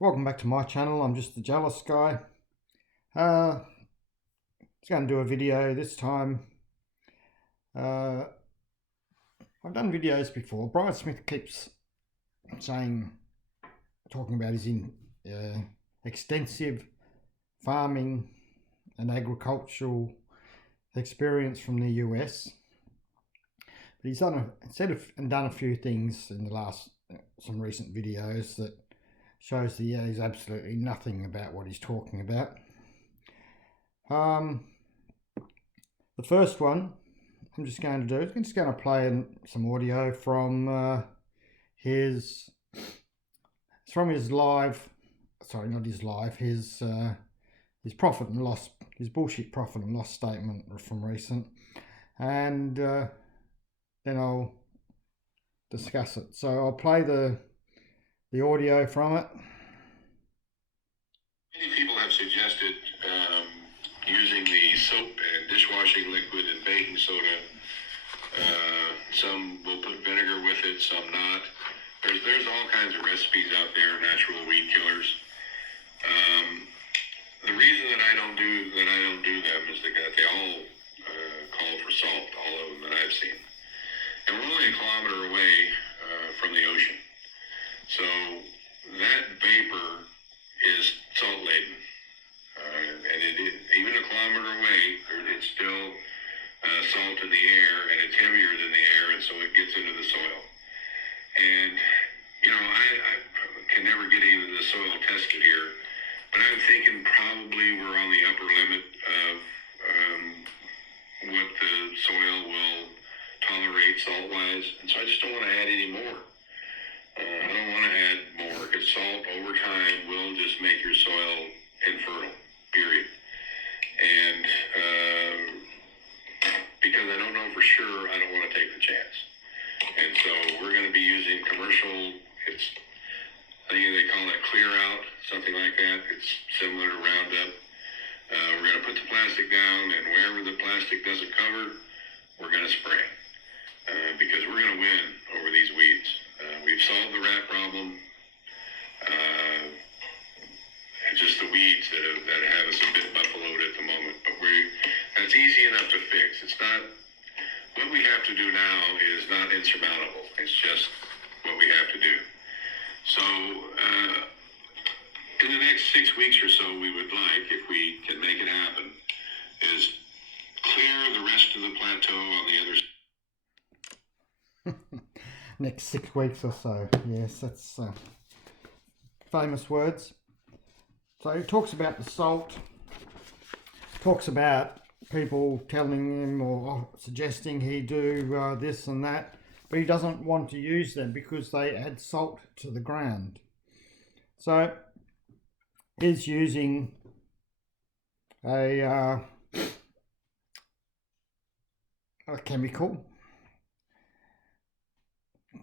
Welcome back to my channel. I'm just the jealous guy. Uh, just going to do a video this time. Uh, I've done videos before. Brian Smith keeps talking about his extensive farming and agricultural experience from the US. But he's done a few things in the last some recent videos that shows that he's absolutely nothing about what he's talking about. The first one I'm just going to play some audio from his live, sorry, not his live, his profit and loss, his bullshit profit and loss statement from recent, and then I'll discuss it. So I'll play the audio from it. Many people have suggested using the soap and dishwashing liquid and baking soda. Some will put vinegar with it, some not. There's all kinds of recipes out there, natural weed killers. The reason that I don't do them is that they all call for salt, all of them that I've seen. And we're only a kilometer away from the ocean. So that vapor is salt laden. And even a kilometer away, it's still salt in the air, and it's heavier than the air, and so it gets into the soil. And, I can never get into the soil tested here, but I'm thinking probably we're on the upper limit of what the soil will tolerate salt-wise, and so I just don't want to add any more. I don't want to add more, because salt over time will just make your soil infertile, period. And because I don't know for sure, I don't want to take the chance. And so we're going to be using commercial, I think they call it clear out, something like that. It's similar to Roundup. We're going to put the plastic down, and wherever the plastic doesn't cover, we're going to spray. Because we're going to win over these weeds. We've solved the rat problem. It's just the weeds that have us a bit buffaloed at the moment. But that's easy enough to fix. It's not, what we have to do now is not insurmountable. It's just what we have to do. So, in the next 6 weeks or so, we would like, if we can make it happen, is clear the rest of the plateau on the other side. Next 6 weeks or so. Yes, that's famous words. So he talks about the salt, talks about people telling him or suggesting he do this and that, but he doesn't want to use them because they add salt to the ground. So he's using a chemical,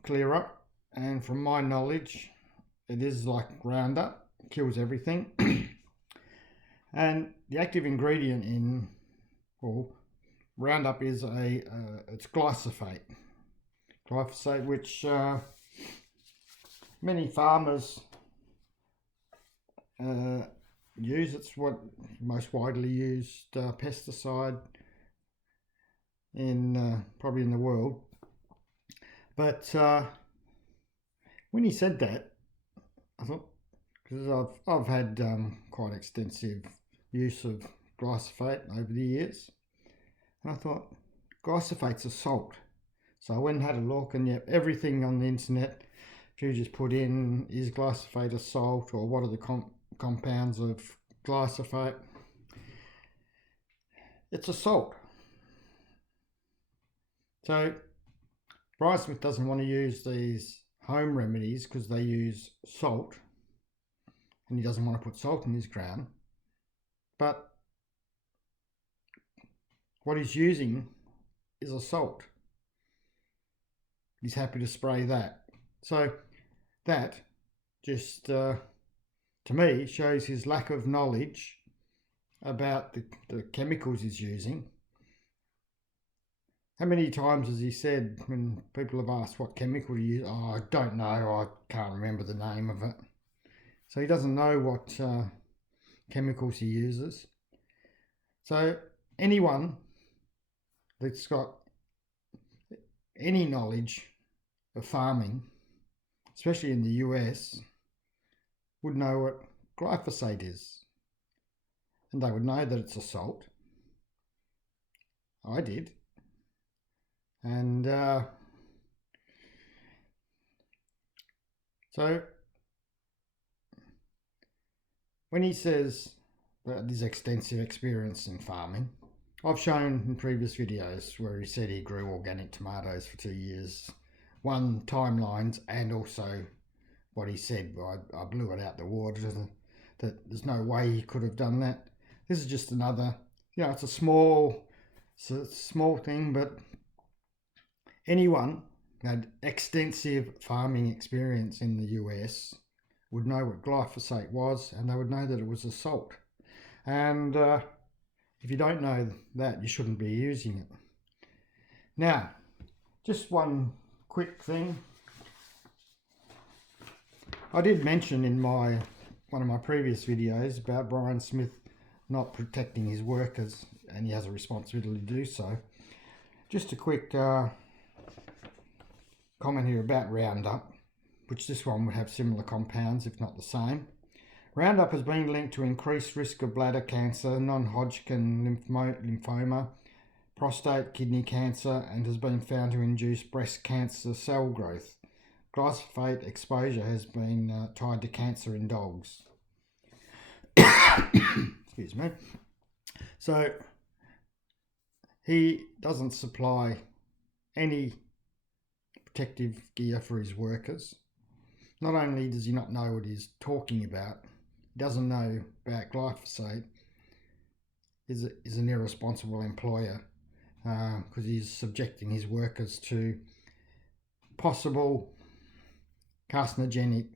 Clear Up, and from my knowledge it is like Roundup, kills everything. And the active ingredient in Roundup is it's glyphosate, which many farmers use. It's what most widely used pesticide in probably in the world. But when he said that, I thought, because I've had quite extensive use of glyphosate over the years, and I thought glyphosate's a salt. So I went and had a look, and yep, everything on the internet, if you just put in is glyphosate a salt, or what are the compounds of glyphosate, it's a salt. So Brian Smith doesn't want to use these home remedies because they use salt, and he doesn't want to put salt in his ground. But what he's using is a salt. He's happy to spray that. So that just, to me, shows his lack of knowledge about the chemicals he's using. How many times has he said, when people have asked what chemical to use, oh, I don't know, I can't remember the name of it. So he doesn't know what chemicals he uses. So anyone that's got any knowledge of farming, especially in the US, would know what glyphosate is. And they would know that it's a salt. I did. And so when he says that there's extensive experience in farming, I've shown in previous videos where he said he grew organic tomatoes for 2 years, one timelines and also what he said. I blew it out the water that there's no way he could have done that. This is just another, it's a small thing, but anyone who had extensive farming experience in the US would know what glyphosate was, and they would know that it was a salt. And if you don't know that, you shouldn't be using it. Now, just one quick thing. I did mention in one of my previous videos about Brian Smith not protecting his workers, and he has a responsibility to do so. Just a quick comment here about Roundup, which this one would have similar compounds, if not the same. Roundup has been linked to increased risk of bladder cancer, non-Hodgkin lymphoma, prostate, kidney cancer, and has been found to induce breast cancer cell growth. Glyphosate exposure has been tied to cancer in dogs. Excuse me. So he doesn't supply any protective gear for his workers. Not only does he not know what he's talking about, he doesn't know about glyphosate, is an irresponsible employer because he's subjecting his workers to possible carcinogenic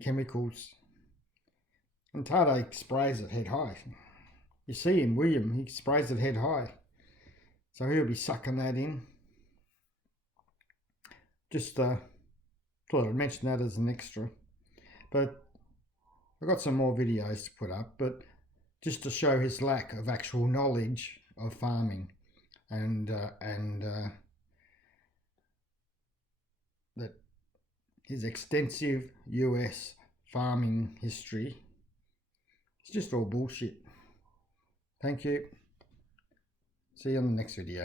chemicals. And Tade sprays it head high. You see him, William, he sprays it head high. So he'll be sucking that in. Just thought I'd mention that as an extra. But I've got some more videos to put up, but just to show his lack of actual knowledge of farming and that his extensive US farming history is just all bullshit. Thank you. See you on the next video.